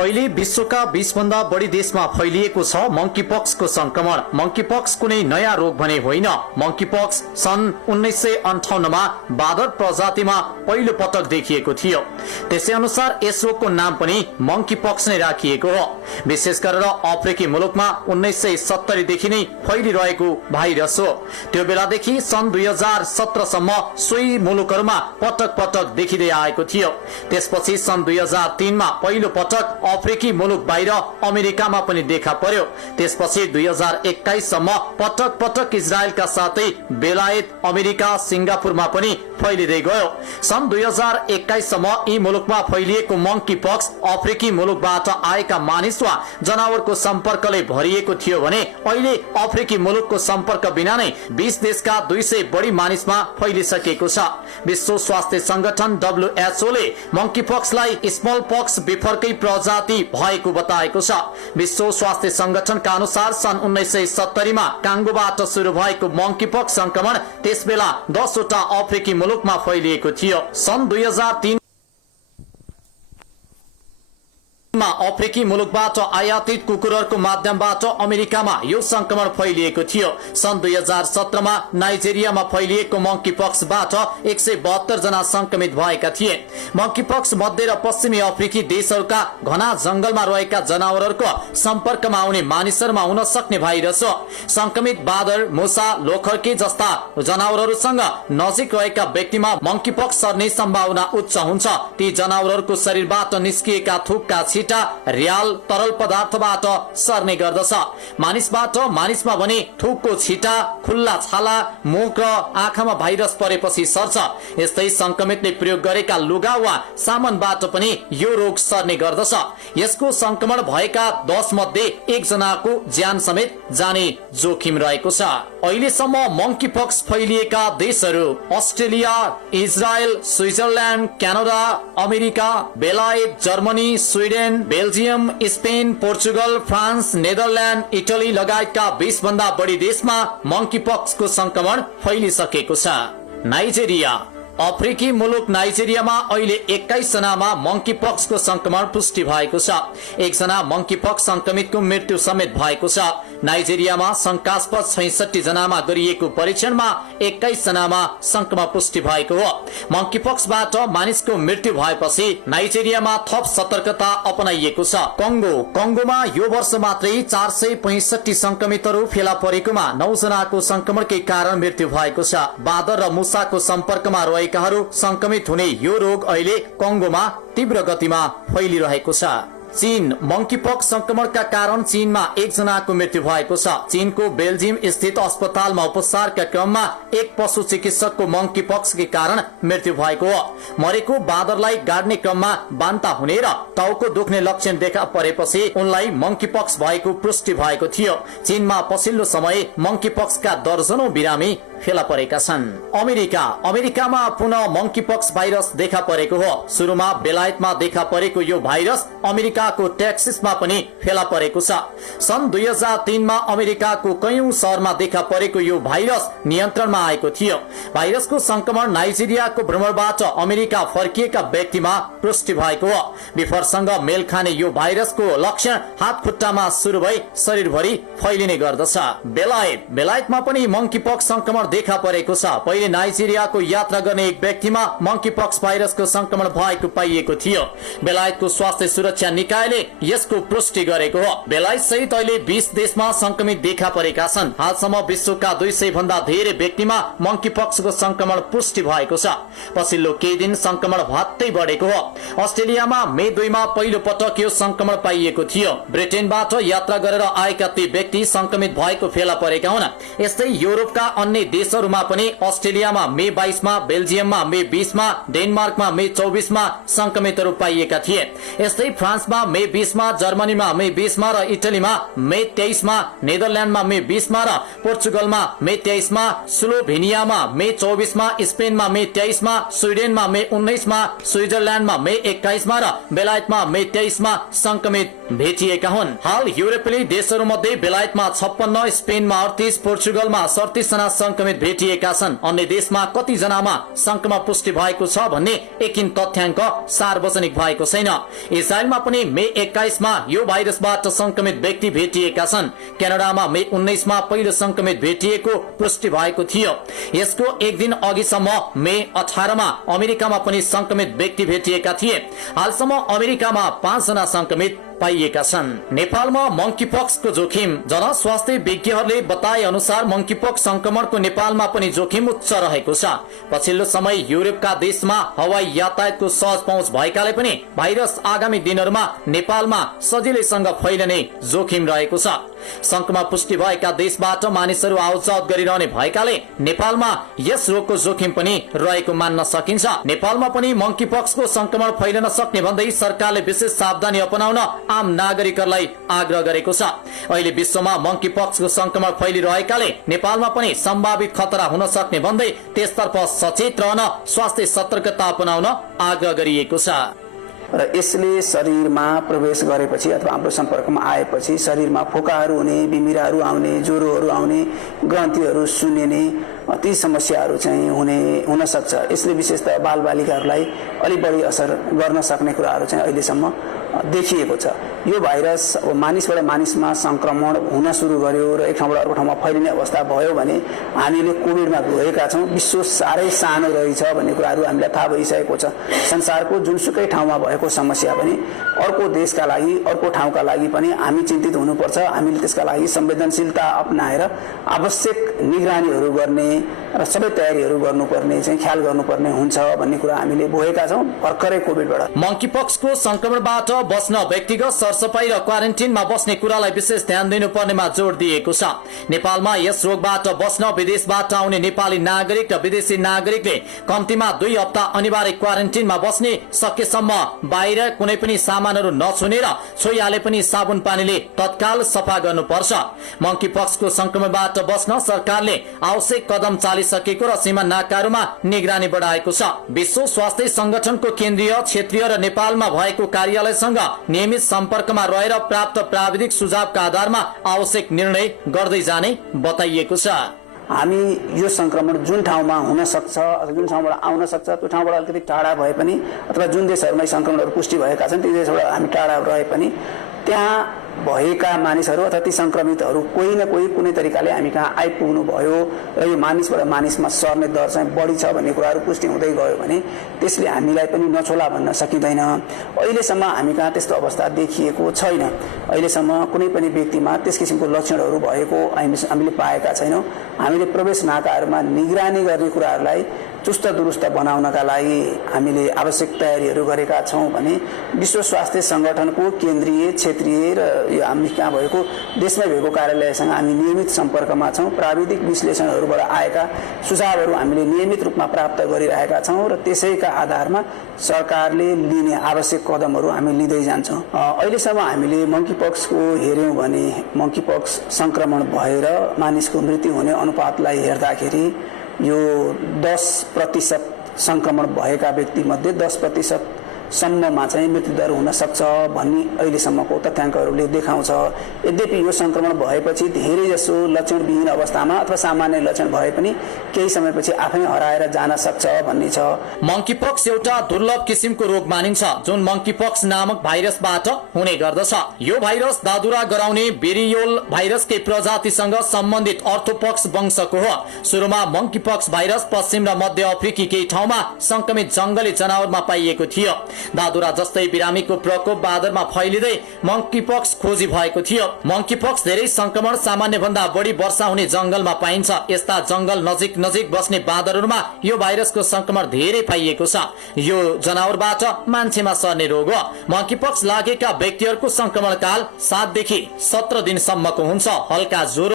अहिले विश्वका 20 भन्दा बढी देशमा फैलिएको छ मंकीपक्सको संक्रमण। मंकीपक्स कुनै नयाँ रोग भने होइन। मंकीपक्स सन् 1958 मा बाँदर प्रजातिमा पहिलो पटक देखिएको थियो। त्यसै अनुसार यस रोगको नाम पनि मंकीपक्स नै राखिएको हो। विशेष गरेर अफ्रिकी मुलुकमा 1970 देखि नै फैलिरहेको भाइरस हो। त्यो बेलादेखि सन् 2017 सम्म सोही मुलुकहरूमा पटक पटक देखिँदै आएको थियो। त्यसपछि सन् 2003 मा पहिलो पटक अफ्रिकी मुलुक बाहिर अमेरिकामा पनि देखा पर्यो। त्यसपछि 2021 सम्म पटक पटक इजरायलका साथै बेलायत, अमेरिका, सिंगापुरमा पनि फैलिँदै गयो। सन् 2021 सम्म यी मुलुकमा फैलिएको मंकीपक्स अफ्रिकी मुलुकबाट आएका मानिस वा जनावरको सम्पर्कले भरिएको थियो भने अहिले अफ्रिकी मुलुकको सम्पर्क बिना नै 20 देशका 200 बढी मानिसमा फैलिसकेको छ। विश्व स्वास्थ्य संगठन WHO ले मंकीपक्सलाई स्मल पक्स विफरकै प्रजाति भएको बताएको छ। विश्व स्वास्थ्य संगठनका अनुसार सन् 1970 मा कांगोबाट सुरु भएको मंकीपक्स संक्रमण त्यसबेला 10 वटा अफ्रिकी मुलुकमा फैलिएको थियो। सन् 2003 अफ्रिकी मुलुकबाट आयातित कुकुरहरूको माध्यमबाट अमेरिकामा यो संक्रमण फैलिएको थियो। सन् 2017 मा नाइजेरियामा फैलिएको मंकीपक्सबाट 172 जना संक्रमित भएका थिए। मंकीपक्स मध्य र पश्चिमी अफ्रिकी देशहरूका घना जंगलमा रहेका जनावरहरूको सम्पर्कमा आउने मानिसहरूमा हुन सक्ने भाइरस हो। संक्रमित बाँदर, मुसा, लोखर्के जस्ता जनावरहरूसँग नजिक रहेका व्यक्तिमा मंकीपक्स सर्ने सम्भावना उच्च हुन्छ। ती जनावरहरूको शरीरबाट निस्किएका थुक्का छिटा रियाल तरल पदार्थबाट सर्ने गर्दछ। मानिसबाट मानिसमा भने थुकको छिटा, खुल्ला छाला, मुख र आँखामा भाइरस परेपछि सर्छ। यस्तै संक्रमितले प्रयोग गरेका लुगा वा सामानबाट पनि यो रोग सर्ने गर्दछ। यसको संक्रमण भएका 10 मध्ये 1 जनाको ज्यान समेत जाने जोखिम रहेको छ। अहिलेसम्म मंकीपक्स फैलिएका देशहरू Australia, Israel, Switzerland, Canada, America, बेलायत, Germany, Sweden, Belgium, Spain, Portugal, France, Netherland, Italy लगायतका 20 भन्दा बढी देशमा मंकीपक्सको संक्रमण फैलिसकेको छ। नाइजेरिया अफ्रिकी मुलुक नाइजेरियामा अहिले 21 जनामा मंकीपक्सको संक्रमण पुष्टि भएको छ। 1 जना मंकीपक्स संक्रमितको मृत्यु समेत भएको छ। नाइजेरियामा शंकास्पद 66 जनामा गरिएको परीक्षणमा 21 जनामा संक्रमण पुष्टि भएको हो। मंकीपक्सबाट मानिसको मृत्यु भएपछि नाइजेरियामा थप सतर्कता अपनाइएको छ। कंगोमा यो वर्ष मात्रै 465 संक्रमितहरू फेला परेकोमा 9 जनाको संक्रमणकै कारण मृत्यु भएको छ। बाँदर र मुसाको सम्पर्कमा रहेकाहरू संक्रमित हुने यो रोग अहिले कंगोमा तीव्र गतिमा फैलिरहेको छ। चीन मंकीपक्स संक्रमणका कारण चीनमा 1 जनाको मृत्यु भएको छ। चीनको बेल्जियम स्थित अस्पतालमा उपचारका क्रममा एक पशु चिकित्सकको मंकीपक्सकै कारण मृत्यु भएको हो। मरेको बाँदरलाई गाड्ने क्रममा बान्ता हुने र टाउको दुख्ने लक्षण देखा परेपछि उनलाई मंकीपक्स भएको पुष्टि भएको थियो। चीनमा पछिल्लो समय मंकीपक्सका दर्जनौं बिरामी फेला परेका छन्। अमेरिकामा पुनः मंकीपक्स भाइरस देखा परेको हो। सुरुमा बेलायतमा देखा परेको यो भाइरस अमेरिकाको टेक्सासमा पनि फेला परेको छ। सन् 2003 मा अमेरिकाको कयौं शहरमा देखा परेको यो भाइरस नियन्त्रणमा आएको थियो। भाइरसको संक्रमण नाइजेरियाको भ्रमणबाट अमेरिका फर्किएका व्यक्तिमा पुष्टि भएको हो। विफरसँग मेल खाने यो भाइरसको लक्षण हात खुट्टामा सुरु भई शरीरभरि फैलिने गर्दछ। बेलायतमा पनि मंकीपक्स संक्रमण देखा परेको छ। पहिले नाइजेरियाको यात्रा गर्ने एक व्यक्तिमा मंकीपक्स भाइरसको संक्रमण भएको पाइएको थियो। बेलायतको स्वास्थ्य सुरक्षा निकायले यसको पुष्टि गरेको हो। बेलायत सहित अहिले 20 देशमा संक्रमित देखा परेका छन्। हालसम्म विश्वका 200 भन्दा धेरै व्यक्तिमा मंकीपक्सको संक्रमण पुष्टि भएको छ। पछिल्लो केही दिन संक्रमण भत्तै बढेको हो। अस्ट्रेलियामा मे 2 मा पहिलो पटक यो संक्रमण पाइएको थियो। ब्रिटेनबाट यात्रा गरेर आएका ती व्यक्ति संक्रमित भएको फेला परेका हुन्। यस्तै युरोपका अन्य देशहरूमा पनि अस्ट्रेलियामा मे 22 मा, बेल्जियममा मे 20 मा, डेनमार्कमा मे 24 मा संक्रमितहरू पाइएका थिए। यस्तै फ्रान्समा मे 20 मा, जर्मनीमा मे 20 मा र इटलीमा मे 23 मा, नेदरल्याण्डमा मे 20 मा र पोर्चुगलमा मे 23 मा, स्लोभेनियामा मे 24 मा, स्पेनमा मे 23 मा, स्विडेनमा मे 19 मा, स्विजरल्याण्डमा मे 21 मा र बेलायतमा मे 23 मा संक्रमित भेटिएका हुन्। हाल युरोपेली देशहरूमध्ये बेलायतमा 56, स्पेनमा 38, पोर्चुगलमा 37 जना संक्रमित संक्रमित भेटिएका छन्। अन्य देशमा कति जनामा संक्रमण पुष्टि भएको छ भन्ने एकिन तथ्याङ्क सार्वजनिक भएको छैन। इजरायलमा पनि मे 21 मा यो भाइरसबाट संक्रमित व्यक्ति भेटिएका छन्। क्यानाडामा मे 19 मा पहिलो संक्रमित भेटिएको पुष्टि भएको थियो। यसको एक दिन अघिसम्म मे 18 मा अमेरिकामा पनि संक्रमित व्यक्ति भेटिएका थिए। हालसम्म अमेरिकामा 5 जना संक्रमित पाइएका छन्। नेपालमा मंकीपक्सको जोखिम। जनस्वास्थ्य विज्ञहरूले बताए अनुसार मंकीपक्स संक्रमणको नेपालमा पनि जोखिम उच्च रहेको छ। पछिल्लो समय युरोपका देशमा हवाई यातायातको सहज पहुँच भएकाले पनि भाइरस आगामी दिनहरूमा नेपालमा सजिलैसँग फैलने जोखिम रहेको छ। संक्रमण पुष्टि भएका देशबाट मानिसहरू आउजाउ गरिरहने भएकाले नेपालमा यस रोगको जोखिम पनि रहेको मान्न सकिन्छ। नेपालमा पनि मंकीपक्सको संक्रमण फैलन सक्ने भन्दै सरकारले विशेष सावधानी अपनाउन आम नागरिकहरूलाई आग्रह गरेको छ। अहिले विश्वमा मंकीपक्सको संक्रमण फैलिरहेकाले नेपालमा पनि सम्भावित खतरा हुन सक्ने भन्दै त्यसतर्फ सचेत रहन स्वास्थ्य सतर्कता अपनाउन आग्रह गरिएको छ। र यसले शरीरमा प्रवेश गरेपछि अथवा हाम्रो सम्पर्कमा आएपछि शरीरमा फोकाहरू हुने, बिमिराहरू आउने, ज्वरोहरू आउने, ग्रन्थीहरू सुन्निने, ती समस्याहरू चाहिँ हुन सक्छ। यसले विशेषतः बालबालिकाहरूलाई अलि बढी असर गर्न सक्ने कुराहरू चाहिँ अहिलेसम्म देखिएको छ। यो भाइरस अब मानिसबाट मानिसमा संक्रमण हुन सुरु गर्यो र एक ठाउँबाट अर्को ठाउँमा फैलिने अवस्था भयो भने हामीले कोभिडमा गएका छौँ। विश्व साह्रै सानो रहेछ भन्ने कुराहरू हामीलाई थाहा भइसकेको छ। संसारको जुनसुकै ठाउँमा भएको समस्या पनि अर्को देशका लागि, अर्को ठाउँका लागि पनि हामी चिन्तित हुनुपर्छ। हामीले त्यसका लागि संवेदनशीलता अपनाएर आवश्यक निगरानीहरू गर्ने र सबै तयारीहरू गर्नुपर्ने चाहिँ ख्याल गर्नुपर्ने हुन्छ भन्ने कुरा हामीले भोगेका छौँ भर्खरै कोभिडबाट। मंकीपक्सको संक्रमणबाट बस्न व्यक्तिगत सरसफाई र क्वारेन्टिनमा बस्ने कुरालाई विशेष ध्यान दिनुपर्नेमा जोड दिएको छ। नेपालमा यस रोगबाट बस्न विदेशबाट आउने नेपाली नागरिक र विदेशी नागरिकले कम्तीमा 2 हप्ता अनिवार्य क्वारेन्टिनमा बस्ने, सकेसम्म बाहिर कुनै पनि सामानहरू नछुने र छोइहाले पनि साबुन पानीले तत्काल सफा गर्नुपर्छ। मंकीपक्सको संक्रमणबाट बस्न सरकारले आवश्यक कदम चालिसकेको र सीमा नाकाहरूमा निगरानी बढाएको छ। विश्व स्वास्थ्य संगठनको केन्द्रीय, क्षेत्रीय र नेपालमा भएको कार्यालयसँग नियमित सम्पर्कमा रहेर प्राप्त प्राविधिक सुझावका आधारमा आवश्यक निर्णय गर्दै जाने बताइएको छ। हामी यो संक्रमण जुन ठाउँमा हुन सक्छ अथवा जुन ठाउँबाट आउन सक्छ त्यो ठाउँबाट अलिकति टाढा भए पनि अथवा जुन देशहरूमा संक्रमणहरू पुष्टि भएका छन् ती देशबाट हामी टाढा रहे पनि त्यहाँ भएका मानिसहरू अथवा ती संक्रमितहरू कोही न कोही कुनै तरिकाले हामी कहाँ आइपुग्नु भयो र यो मानिसबाट मानिसमा सर्ने दर चाहिँ बढी छ भन्ने कुराहरू पुष्टि हुँदै गयो भने त्यसले हामीलाई पनि नछोला भन्न सकिँदैन। अहिलेसम्म हामी कहाँ त्यस्तो अवस्था देखिएको छैन। अहिलेसम्म कुनै पनि व्यक्तिमा त्यस किसिमको लक्षणहरू भएको हामीले पाएका छैनौँ। हामीले प्रवेश नाकाहरूमा निगरानी गर्ने कुराहरूलाई चुस्त दुरुस्त बनाउनका लागि हामीले आवश्यक तयारीहरू गरेका छौँ भने विश्व स्वास्थ्य संगठनको केन्द्रीय, क्षेत्रीय र यो हामी कहाँ भएको देशमै भएको कार्यालयसँग हामी नियमित सम्पर्कमा छौँ। प्राविधिक विश्लेषणहरूबाट आएका सुझावहरू हामीले नियमित रूपमा प्राप्त गरिरहेका छौँ र त्यसैका आधारमा सरकारले लिने आवश्यक कदमहरू हामी लिँदै जान्छौँ। अहिलेसम्म हामीले मंकीपक्सको हेऱ्यौँ भने मंकीपक्स संक्रमण भएर मानिसको मृत्यु हुने अनुपातलाई हेर्दाखेरि यो 10% संक्रमण भएका व्यक्ति मध्ये 10% सम्ममा चाहिँ मृत्युदर हुन सक्छ भन्ने अहिलेसम्मको तथ्याङ्कहरूले देखाउँछ। यद्यपि यो संक्रमण भएपछि धेरै जसो लक्षणविहीन अवस्थामा अथवा सामान्य लक्षण भए पनि केही समयपछि आफै हराएर जान सक्छ भन्ने छ। मंकीपक्स एउटा दुर्लभ किसिमको रोग मानिन्छ जुन मंकीपक्स नामक भाइरसबाट हुने गर्दछ। यो भाइरस दादुरा गराउने बेरियोल भाइरसकै प्रजातिसँग सम्बन्धित अर्थोपक्स वंशको हो। सुरुमा मंकीपक्स भाइरस पश्चिम र मध्य अफ्रिकी केही ठाउँमा संक्रमित जंगली जनावरमा पाइएको थियो। दादुरा जस्तै बिरामीको प्रकोप बादरमा फैलिँदै मंकीपक्स खोजी भएको थियो। मंकीपक्स धेरै संक्रमण सामान्य भन्दा बढी वर्षा हुने जंगलमा पाइन्छ। यस्ता जंगल नजिक नजिक बस्ने बाँदरहरूमा यो भाइरसको संक्रमण धेरै पाइएको छ। यो जनावरबाट मान्छेमा सर्ने रोग हो। मंकीपक्स लागेका व्यक्तिहरूको संक्रमण काल 7 देखि 17 दिनसम्मको हुन्छ। हल्का ज्वरो